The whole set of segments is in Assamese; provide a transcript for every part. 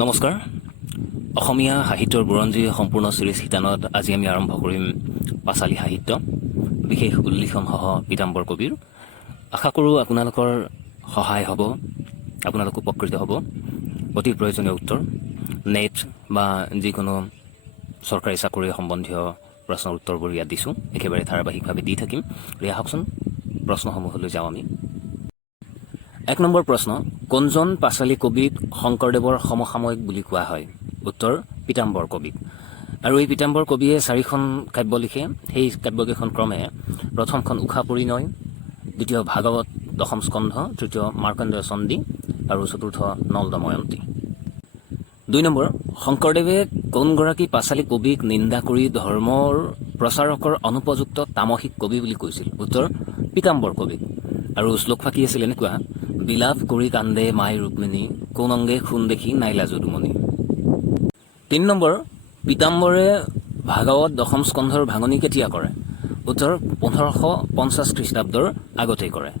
নমস্কাৰ অসমীয়া সাহিত্যৰ বুৰঞ্জী সম্পূৰ্ণ সিৰিজ শিতানত আজি আমি আৰম্ভ কৰিম পাঁচালী সাহিত্য বিশেষ উল্লেখনসহ পীতাম্বৰ কবিৰ আশা কৰোঁ আপোনালোকৰ সহায় হ'ব আপোনালোক উপকৃত হ'ব অতি প্ৰয়োজনীয় উত্তৰ নেট বা যিকোনো চৰকাৰী চাকৰি সম্বন্ধীয় প্ৰশ্নৰ উত্তৰবোৰ ইয়াত দিছোঁ একেবাৰে ধাৰাবাহিকভাৱে দি থাকিম আহকচোন প্ৰশ্নসমূহলৈ যাওঁ আমি 1 নম্বৰ প্ৰশ্ন কোনজন পাঁচালী কবিক শংকৰদেৱৰ সমসাময়িক বুলি কোৱা হয় উত্তৰ পীতাম্বৰ কবিক আৰু এই পীতাম্বৰ কবিয়ে 4খন কাব্য লিখে সেই কাব্যকেইখন ক্ৰমে প্ৰথমখন উষা পৰিণয় দ্বিতীয় ভাগৱত দশম স্কন্ধ তৃতীয় মাৰ্কণ্ডেয় চণ্ডী আৰু চতুৰ্থ নল দময়ন্তী 2 নম্বৰ শংকৰদেৱে কোনগৰাকী পাঁচালী কবিক নিন্দা কৰি ধৰ্মৰ প্ৰচাৰকৰ অনুপযুক্ত তামসিক কবি বুলি কৈছিল উত্তৰ পীতাম্বৰ কবিক আৰু শ্লোকফাকি আছিল এনেকুৱা বিলাপ কৰি কান্দে মাই ৰুক্মিণী কোন অংগে খুন দেখি নাইলা যদুমণি 3 নম্বৰ পীতাম্বৰে ভাগৱত দশম স্কন্ধৰ ভাঙনি কেতিয়া কৰে উত্তৰ 1550 খ্ৰীষ্টাব্দৰ আগতেই কৰে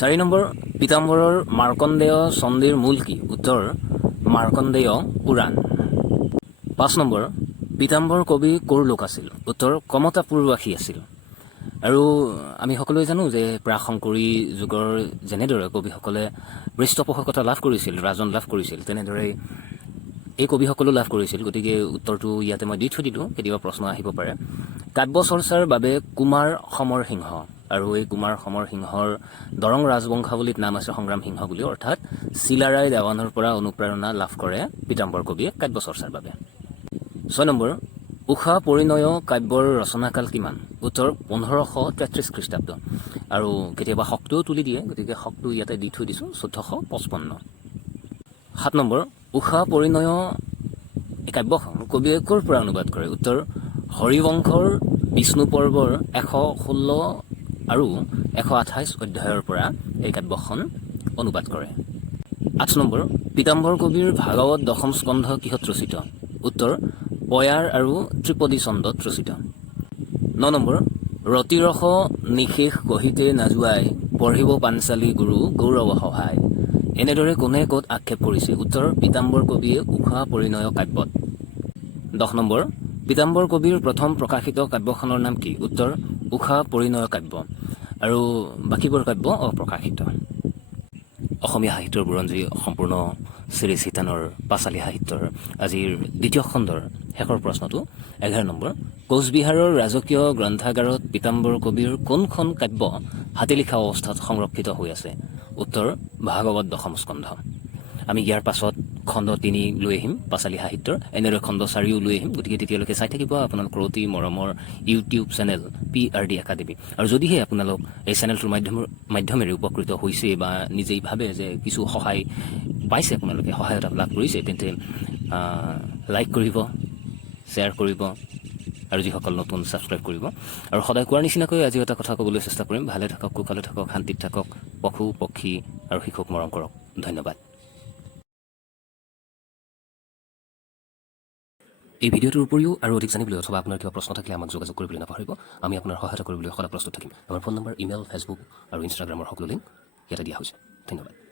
4 নম্বৰ পীতাম্বৰৰ মাৰ্কণ্ডেয় চণ্ডীৰ মূল কি উত্তৰ মাৰ্কণ্ডেয় পুৰাণ 5 নম্বৰ পীতাম্বৰ কবি ক'ৰ লোক আছিল উত্তৰ কমতাপুৰবাসী আছিল আৰু আমি সকলোৱে জানো যে প্ৰাক-শংকৰী যুগৰ যেনেদৰে কবিসকলে পৃষ্ঠপোষকতা লাভ কৰিছিল ৰাজন লাভ কৰিছিল তেনেদৰে এই কবিসকলো লাভ কৰিছিল গতিকে উত্তৰটো ইয়াতে মই দি থৈ দিলোঁ কেতিয়াবা প্ৰশ্ন আহিব পাৰে কাব্য চৰ্চাৰ বাবে কুমাৰ সমৰ সিংহ আৰু এই কুমাৰ সমৰ সিংহৰ দৰং ৰাজবংশাৱলীত নাম আছে সংগ্ৰাম সিংহ বুলি অৰ্থাৎ চিলাৰায় দেৱানৰ পৰা অনুপ্ৰেৰণা লাভ কৰে পীতাম্বৰ কবিয়ে কাব্য চৰ্চাৰ বাবে 6 নম্বৰ উষা পৰিণয় কাব্যৰ ৰচনাকাল কিমান উত্তৰ 1533 খ্ৰীষ্টাব্দ আৰু কেতিয়াবা শকটোও তুলি দিয়ে গতিকে শকটো ইয়াতে দি থৈ দিছোঁ 1455 7 নম্বৰ উষা পৰিণয় এই কাব্যখন কবিয়ে ক'ৰ পৰা অনুবাদ কৰে উত্তৰ হৰিবংশৰ বিষ্ণু পৰ্বৰ 116 আৰু 128 অধ্যায়ৰ পৰা এই কাব্যখন অনুবাদ কৰে 8 নম্বৰ পীতাম্বৰ কবিৰ ভাগৱত দশম স্কন্ধ কিহত ৰচিত উত্তৰ পয়াৰ আৰু ত্ৰিপদী ছন্দত ৰচিত 9 নম্বৰ ৰতিৰস নিশেষ কহিতে নাজুৱাই পঢ়িব পাঞ্চালী গুৰু গৌৰৱ সহায় এনেদৰে কোনে ক'ত আক্ষেপ কৰিছে উত্তৰ পীতাম্বৰ কবিয়ে উষা পৰিণয় কাব্যত 10 নম্বৰ পীতাম্বৰ কবিৰ প্ৰথম প্ৰকাশিত কাব্যখনৰ নাম কি উত্তৰ উষা পৰিণয় কাব্য আৰু বাকীবোৰ কাব্য অপ্ৰকাশিত অসমীয়া সাহিত্যৰ বুৰঞ্জী সম্পূৰ্ণ সিৰিজ শিতানৰ পাঁচালী সাহিত্যৰ আজিৰ দ্বিতীয় খণ্ডৰ শেষৰ প্ৰশ্নটো 11 নম্বৰ কোচবিহাৰৰ ৰাজকীয় গ্ৰন্থাগাৰত পীতাম্বৰ কবিৰ কোনখন কাব্য হাতে লিখা অৱস্থাত সংৰক্ষিত হৈ আছে উত্তৰ ভাগৱত দশম স্কন্ধ আমি ইয়াৰ পাছত খণ্ড 3 লৈ আহিম পাঁচালী সাহিত্যৰ এনেদৰে খণ্ড 4ও লৈ আহিম গতিকে তেতিয়ালৈকে চাই থাকিব আপোনালোকৰ অতি মৰমৰ ইউটিউব চেনেল PRD একাডেমি আৰু যদিহে আপোনালোক এই চেনেলটোৰ মাধ্যমেৰে উপকৃত হৈছে বা নিজেই ভাবে যে কিছু সহায় পাইছে আপোনালোকে সহায়তা লাভ কৰিছে তেন্তে লাইক কৰিব শ্বেয়াৰ কৰিব আৰু যিসকল নতুন ছাবস্ক্ৰাইব কৰিব আৰু সদায় কোৱাৰ নিচিনাকৈ আজি এটা কথা ক'বলৈ চেষ্টা কৰিম ভালে থাকক কুশলে থাকক শান্তিত থাকক পশু পক্ষী আৰু শিশুক মৰম কৰক ধন্যবাদ এই ভিডিঅ'টোৰ উপৰিও আৰু অধিক জানিবলৈ অথবা আপোনাৰ কিবা প্ৰশ্ন থাকিলে আমাক যোগাযোগ কৰিবলৈ নাপাহৰিব আমি আপোনাৰ সহায়তা কৰিবলৈ সদায় প্ৰস্তুত থাকিম আমাৰ ফোন নম্বৰ ইমেইল ফেচবুক আৰু ইনষ্টাগ্ৰামৰ সকলো লিংক ইয়াতে দিয়া হৈছে ধন্যবাদ